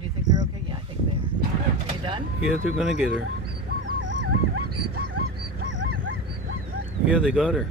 Do you think they're okay? Yeah, I think they are. Are you done? Yeah, they're gonna get her. Yeah, they got her.